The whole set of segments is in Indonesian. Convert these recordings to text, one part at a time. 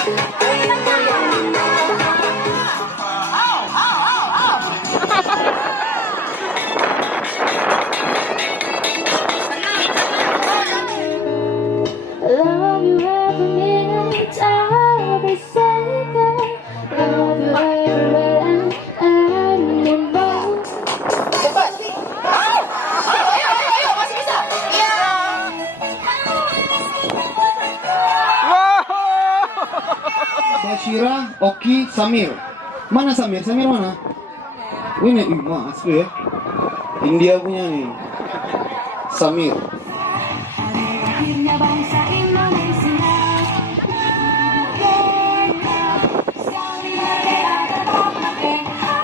Love you every minute, every second. Love you everywhere and more. Cepat. Ayo, masih bisa. Iya. Bashira, Oki, Samir. Mana Samir? Samir mana? Ini asli ya. India punya nih. Samir. Akhirnya bangsa Indonesia sekali merdeka tetap merdeka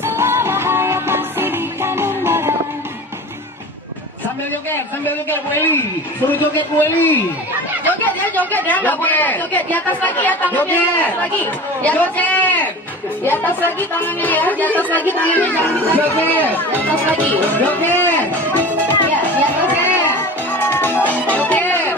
selama hayat masih di kandung badan. Sambil joget Bu Eli. Suruh joget Bu Eli. Joget ya, nggak boleh joget. Di atas lagi ya tangannya, di atas lagi. Di atas lagi tangannya ya, di atas lagi tangannya jangan ditarik. Joget. Di atas lagi. Joget. Ya, di atas ya. Joget.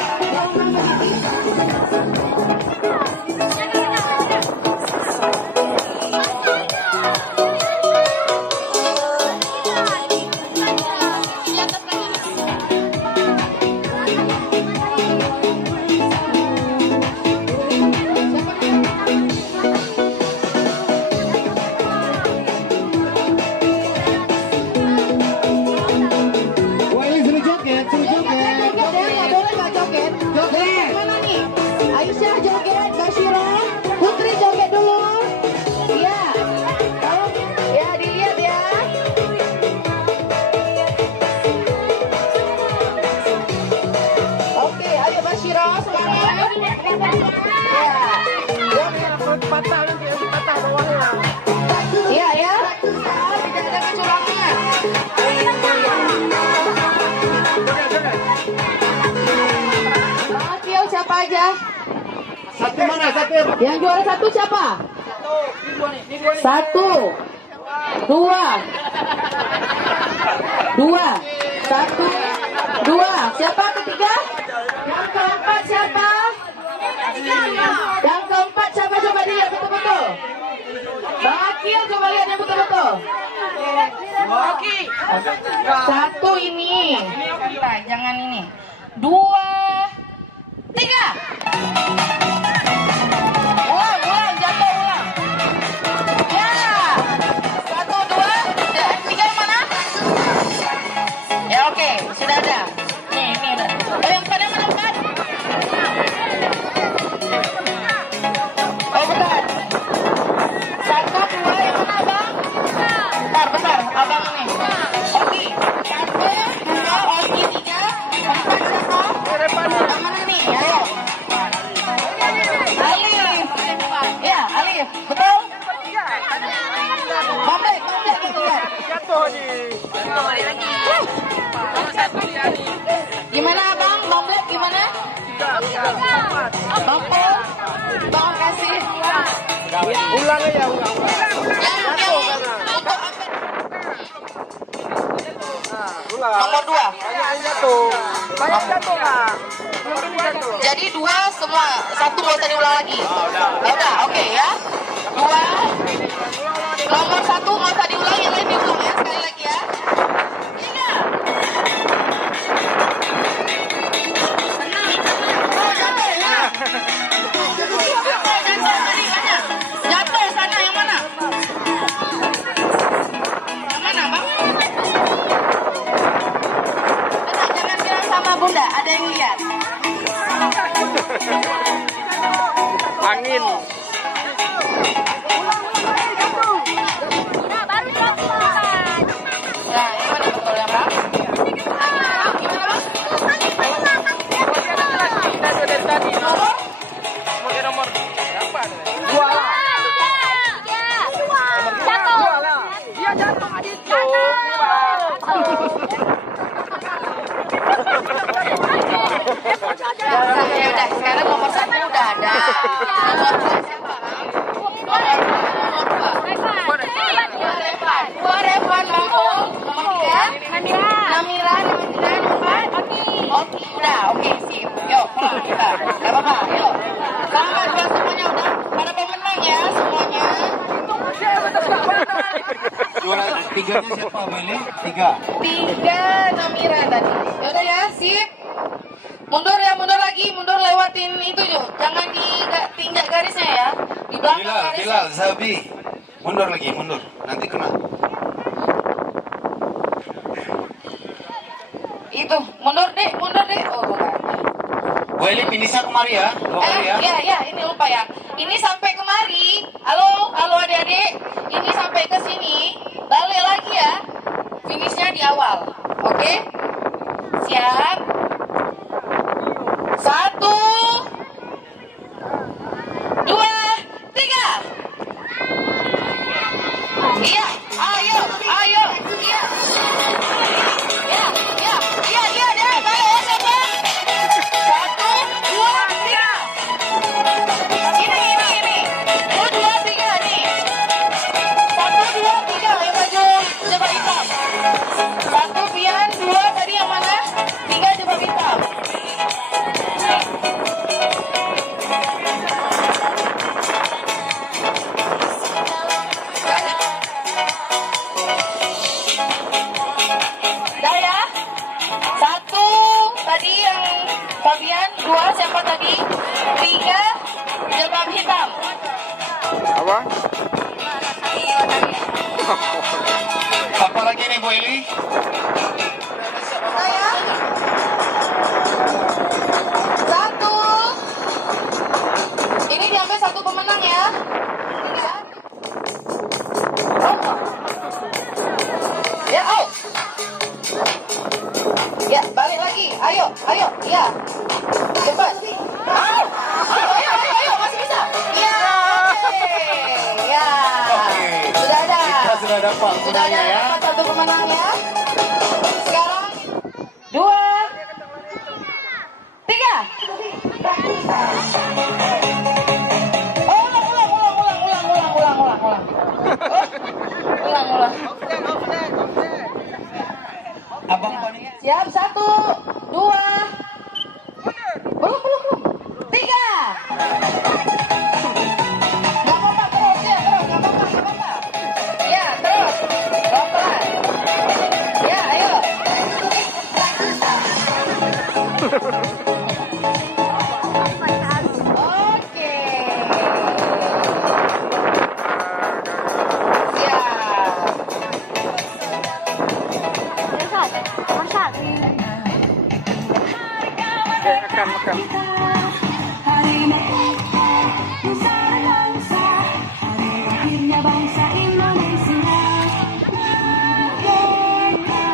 Bu Eli suruh joget. Boleh nggak joget? Joget. Mana nih? Aisyah joget, Bashira, Putri joget dulu. Iya. Kalau ya dilihat ya. Oke, ayo Bashira semangat. Ya. Iya ya. Tidak ada kecurangan. Pio siapa aja? Satu mana? Satu. Yang juara satu siapa? Satu, dua, satu, dua. Siapa ketiga? Yang keempat siapa? Yang keempat siapa? Coba dilihat betul-betul. Bang Akil coba lihat yang betul-betul. Satu ini. Jangan ini. Dua, tiga. Ulang, jatuh ulang. Ya. Satu, dua, tiga yang mana? Ya oke, sudah ada. Nih, ini udah. Yang pada mana empat? Oh bukan. Satu, dua, yang mana abang? Besar, abang ini. Oke. Satu, dua, oke, tiga. Empat siapa? Yang mana nih? Ayo. Alif. Ya, Alif. Betul? Bambek gitu kan? Gimana abang? Bambek gimana? Bambek. Bang kasih. Ulang aja, ulang. Nomor dua. Jadi dua semua, satu nggak usah diulang lagi. Udah, oke ya. Dua. Nomor satu nggak usah diulang, yang lain diulang ya. Sekali lagi ya. Tiga. Jatuh sana yang mana? Yang mana bang? Jangan bilang sama bunda, ada yang lihat. Angin. Ya, yang mana betul ya bang? Nomor berapa? Dua lah. Jatuh. Dia jatuh itu. Ya udah, sekarang nomor satu udah ada. Nomor dua siapa? Nomor dua. Dua Revan Mampu. Nomor tiga. Namira. Nomor tiga. Nomor empat. Oki. Udah, oke sip. Yuk, pulang kita. Gak apa-apa, yuk. Selamat buat semuanya udah. Tiganya siapa Beli? Tiga. Tiga Namira tadi. Yaudah ya, sip. Mundur ya, mundur lagi, mundur lewatin itu Jo. Jangan ditinjak garisnya ya. Di belakang Bilal, garisnya. Bilal, Zabi. Mundur lagi, mundur. Nanti kena. Itu, mundur deh, mundur deh. Oh, bukan. Bu Eli finishnya kemari ya. Dua kali ya. Ya, ini lupa ya. Ini sampai kemari. Halo, halo adik-adik. Ini sampai ke sini. Balik lagi ya. Finishnya di awal. Oke? Siap. 1, 2, 3. Iya, ayo, ayo. Iya. Ya, ya, iya, iya, deh. Balik ya, siapa? 1, 2, 3. Ini. 1, 2, 3 nih. 1, 2, 3 yang baju jubah hitam. 1 Bian, 2 tadi yang mana? 3 jubah hitam. Dah ya. 1 tadi yang Fabian, 2 siapa tadi? 3 jilbab hitam. Apa? Apa lagi nih Bu Eli? Dah ya. 1. Ini diambil 1 pemenang ya. 3. Ya, oh. Ya, balik lagi. Ayo, ayo. Ya. Cepat. Ayo, masih bisa. Ya. Oke. Ya. Sudah ada. Kita sudah dapat Sudah ada pemenangnya ya. dapat 1 pemenang ya. Sekarang 2, 3. Oh, ulang. Abang paling. Siap, 1, 2. Belum. 3. Gak apa-apa, terus ya, terus. Gak apa-apa. Ya, terus. Pelan-pelan. Ya, ayo. Oke. Siap. Makan. Hari mereka Nusa dan bangsa, hari lahirnya bangsa Indonesia. Merdeka,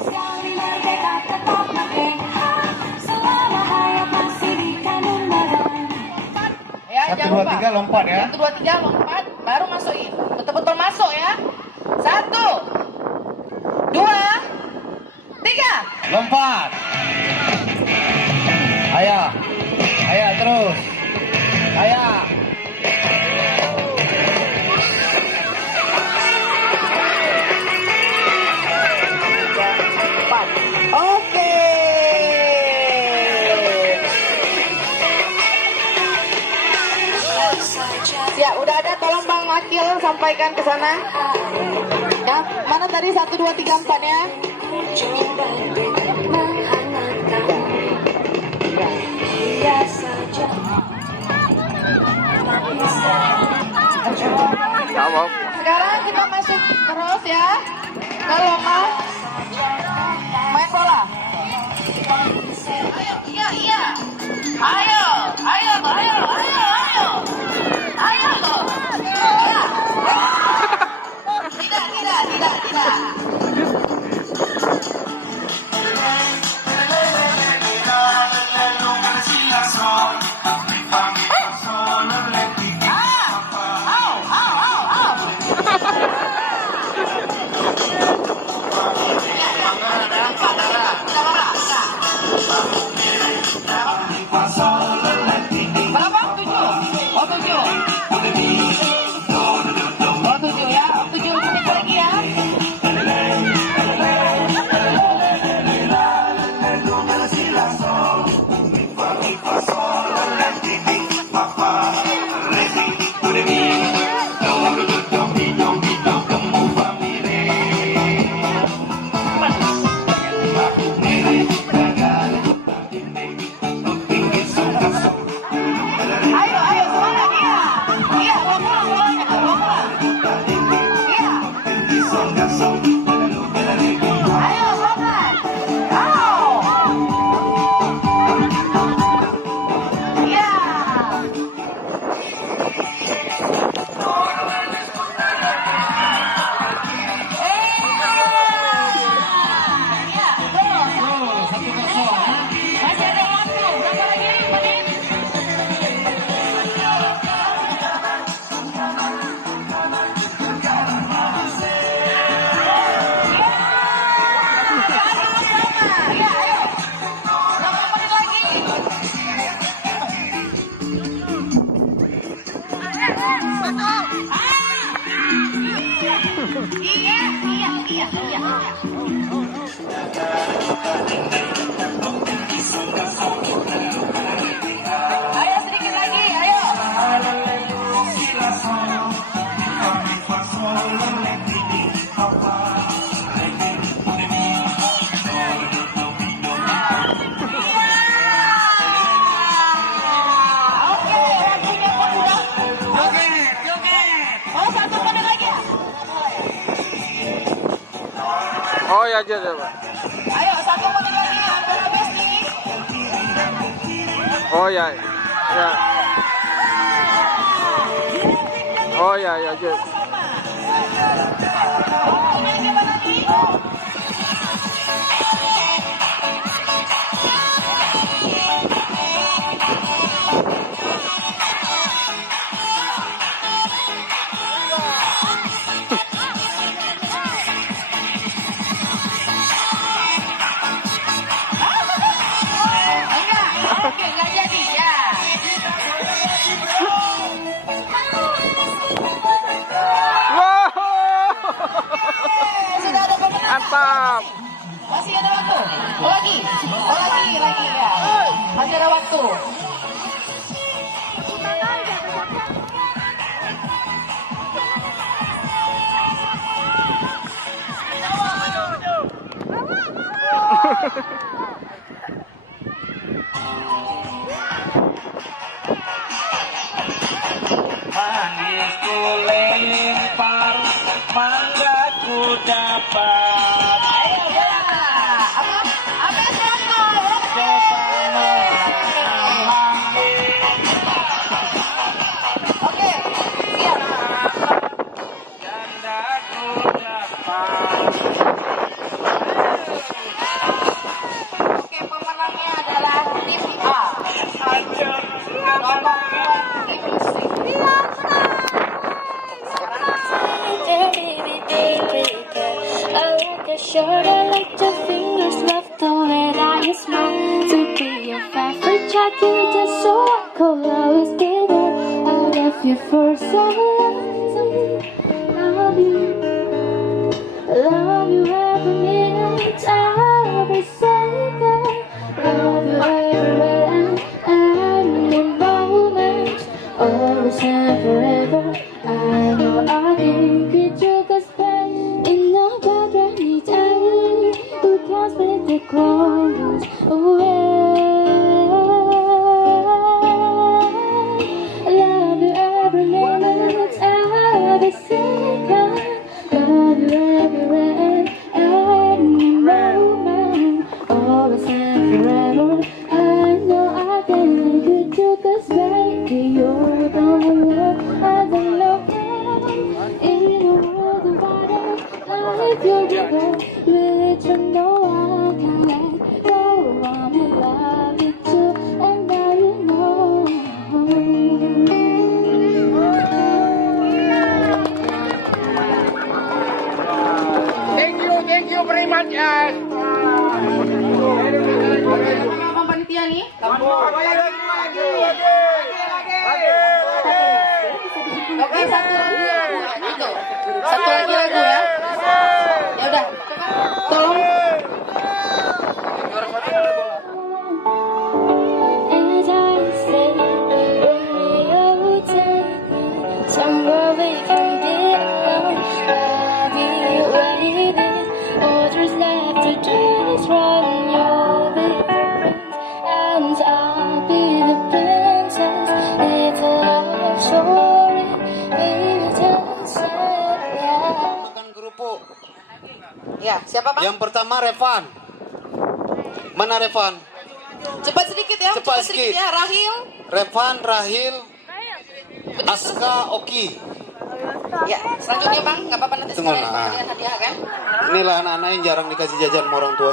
sekali merdeka tetap merdeka, selama hayat masih di kandung badan. Ya, 1, jangan 2, lupa. 3 lompat ya. 1, 2, 3 lompat, baru masukin. Betul-betul masuk ya. 1, 2, 3. Lompat. Ayo terus. Ayo. Oke. Ya, udah ada, tolong Bang Akil sampaikan ke sana. Ya, mana tadi 1, 2, 3, 4 ya? Sekarang kita masuk terus ya ke lomba main bola. Iya. Ayo loh. Ya. Tidak. Berapa? 7? Iya, iya, iya, iya. Ayo sedikit lagi, ayo. Oke, lagunya kan udah. Oh, satu menit lagi ya? Oh ya aja Pak. Ayo, satu menit lagi, hampir habis nih. Oh ya. Ya. Oh ya ya aja. Yang gimana nih? Enggak, oke, enggak jadi ya. Wow. Sudah ada pemenang. Mantap. Masih ada waktu. Oh, lagi ya. Masih ada waktu. Manisku lempar, manggaku dapat. Ayo, ya. Apa yang satu? Oke, siap. Gandaku dapat. Oke, pemenangnya adalah tim A. Hancur Nomor 2 tim C. I like your fingers left on it. I use mine to be your favorite jacket, just so I could always get it. I love you for so long. Love you every minute, every second. Love you everywhere and every moment. Always and forever. I know I think we took a spend in no better need. Who can split the clothes away? Love you every minute, every second. Love you everywhere, every moment. Always and forever. I know I think you took us baby. You're the one I don't know. In a world divided, if you're given, really to know I can let go. I'm in love with you, and now you know. Thank you very much guys. Sama panitia nih. Oke, satu lagi lagu. Itu. Satu lagi lagu ya. Ya udah. Tolong. As I say, Romeo, take me somewhere we can be alone. I'll be waiting. All there's left to do is run. You'll be the prince, and I'll be the princess. It's a love story, baby, just say yeah. Bukan kerupuk. Ya, siapa Pak? Yang pertama Revan. Mana Revan? Cepat sedikit ya. Cepat sedikit. ya. Rahil. Revan, Rahil, Aska, Oki. Ya, selanjutnya Bang, nggak apa-apa nanti Tunggu, sekalian nah. pemberian hadiah kan? Inilah anak-anak yang jarang dikasih jajan sama orang tua.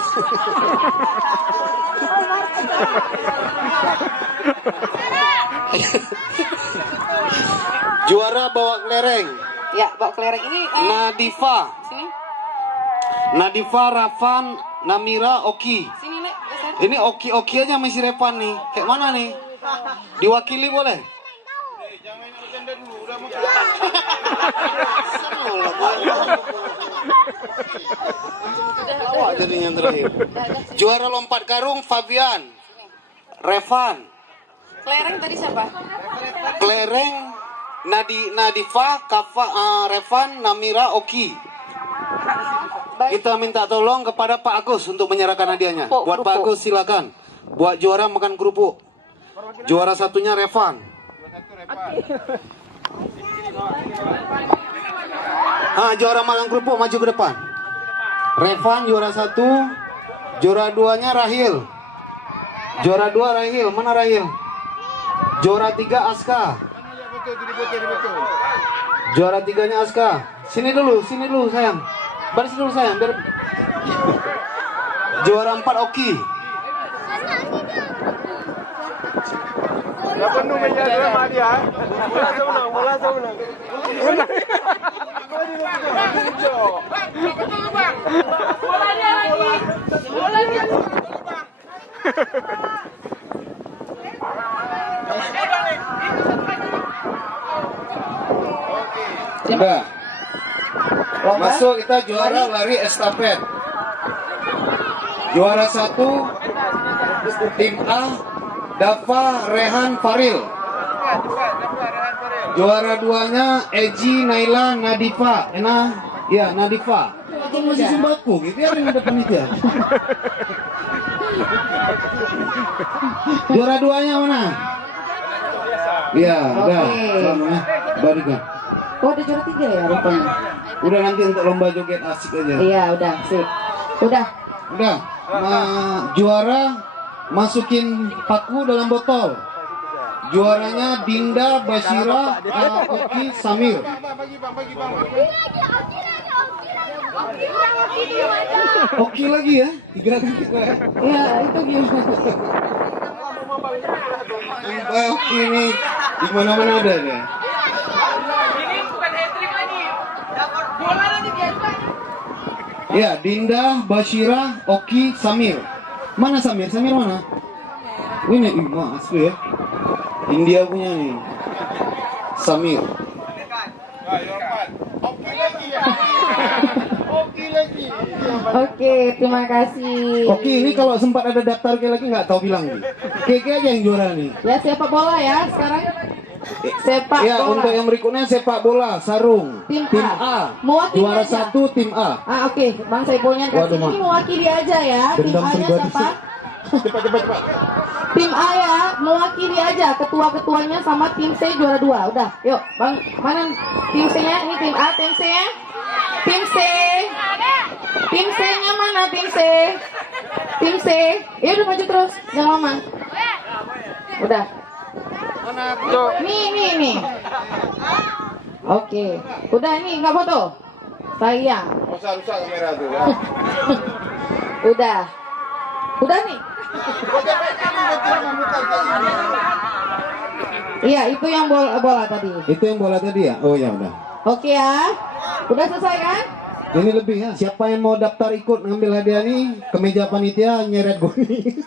Juara bawa kelereng. Ya, bawa kelereng ini. Nadifa, Sini, Nadifa, Rafan, Namira, Oki. sini Nek. Geser. Ini Oki aja masih Revan nih. Kayak mana nih? Diwakili boleh? Awak tadi yang terakhir. Juara lompat karung Fabian, Revan, Kelereng tadi siapa? Klereng, Nadifa, Revan, Namira, Oki. Kita minta tolong kepada Pak Agus untuk menyerahkan hadiahnya. Buat Pak Agus silakan. Buat juara makan kerupuk. Juara satunya Revan. Juara makan kerupuk maju ke depan. Revan juara 1. Juara 2-nya Rahil. Juara 2 Rahil. Mana Rahil? Juara 3 Aska. Juara 3-nya Aska. Sini dulu sayang. Baris dulu sayang. Juara 4 Oki. Ya penuh meja sama dia. Mula semenang. Bola dia lagi. Bola dia. Sudah. Masuk kita juara lari estafet. Juara 1 tim A Dafa Rehan Faril. Juara 2-nya Eji Naila Nadifa. Nadifa. Atau masih sembako gitu ya yang depan itu ya. Juara 2-nya mana? Iya, udah. Selamanya. Barikan. Oh, ada juara 3 ya rupanya. Udah nanti untuk lomba joget asik aja. Iya, udah, sip. Udah. Juara masukin paku dalam botol. Juaranya Dinda, Basira, Oki, Samir. Oki lagi ya? 3 kali kita ya? Iya, itu gimana? Oki ini di mana-mana ada deh. Ini bukan hat-trick lagi. Bola lagi biasa. Ya, Dinda, Basira, Oki, Samir. Mana Samir? Samir mana? Ini asli ya. India punya nih. Samir. Oke, terima kasih. Oke, ini kalau sempat ada daftar kayak lagi nggak tahu bilang nih. Keke aja yang juara nih. Ya, sepak bola ya sekarang. Sepak Ya, bola. untuk yang berikutnya sepak bola sarung. Tim A. Mewakili Juara aja. 1 tim A. Oke, Bang Saipulnya kasih Waduh, ini mewakili aja ya. Tim Dendam A-nya pribadi siapa? sih. Cepat. Tim A ya, mewakili aja ketua-ketuanya sama tim C juara 2. Udah, yuk, Bang. Mana tim C-nya? Ini tim A, tim C-nya? Tim C. Tim C-nya mana tim C? Tim C. Ya udah maju terus, jangan lama. Udah. Nih. Oke. Udah nih, nggak foto? Sayang. Rusak kamera tuh ya. Udah nih. Iya, itu yang bola tadi. Itu yang bola tadi ya? Oh ya udah. Oke ya. Udah selesai kan? Ini lebih ya. Siapa yang mau daftar ikut ngambil hadiah nih? Ke meja panitia nyeret goni.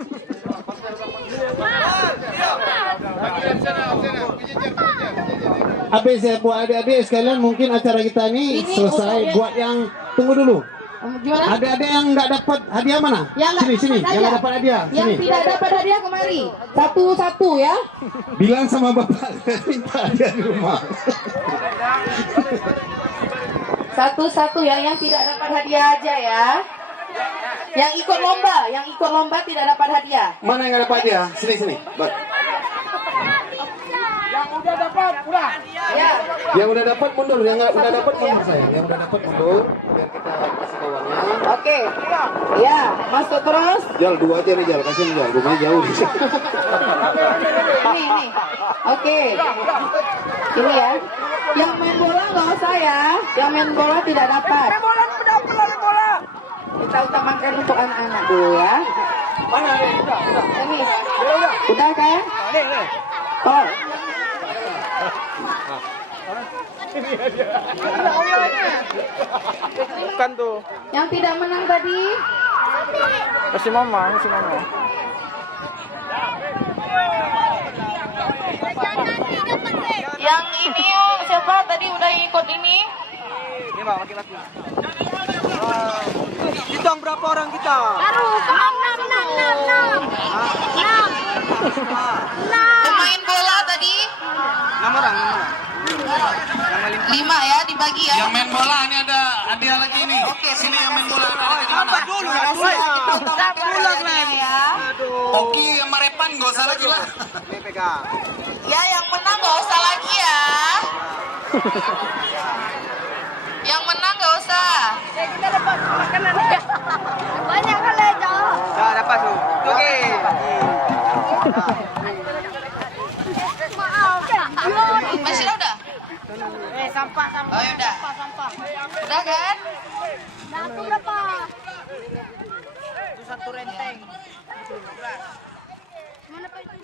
Habis ya buat adik-adik sekalian, mungkin acara kita ini selesai. Buat yang tunggu dulu. Gimana? Adik-adik yang nggak dapat hadiah mana? Sini. Yang nggak dapat hadiah. Yang Sini. tidak dapat hadiah kemari. Satu-satu ya. Bilang sama bapak minta hadiah di rumah. Satu-satu ya, yang tidak dapat hadiah aja ya. Yang ikut lomba tidak dapat hadiah. Mana yang nggak dapat hadiah? Sini. Ya. Yang udah dapat mundur, yang nggak udah dapat mundur sayang. Yang udah dapat mundur, biar kita kasih bawahnya. Oke. Ya, masuk terus. Jal 2 aja nih Jal, kasihan Jal, rumahnya jauh. Ini. Oke. Ini ya. Yang main bola nggak usah ya. Yang main bola tidak dapat. Kita utamakan untuk anak-anak dulu ya. Mana? Ini. Udah kan? Oh. Bukan tuh. Yang tidak menang tadi. Si mama. Ya. Yang ini yuk, siapa tadi udah ikut ini? Ini bang, laki-laki. Hitung berapa orang kita? Pemain bola tadi 6 orang. 5 ya, dibagi ya. Yang main bola ini ada hadiah lagi nih. Oke, sini yang main bola. Sabar dulu ya. Pulang ya. Oki sama Repan gak usah lagi lah. Ini pegang. Ya, yang menang gak usah lagi ya. Yang menang gak usah. Banyak kali jauh. Dah dapat tu. Oke. Masih udah? Sampah. Oh ya udah. Udah kan? Satu berapa? Satu renteng. Mana pak itu?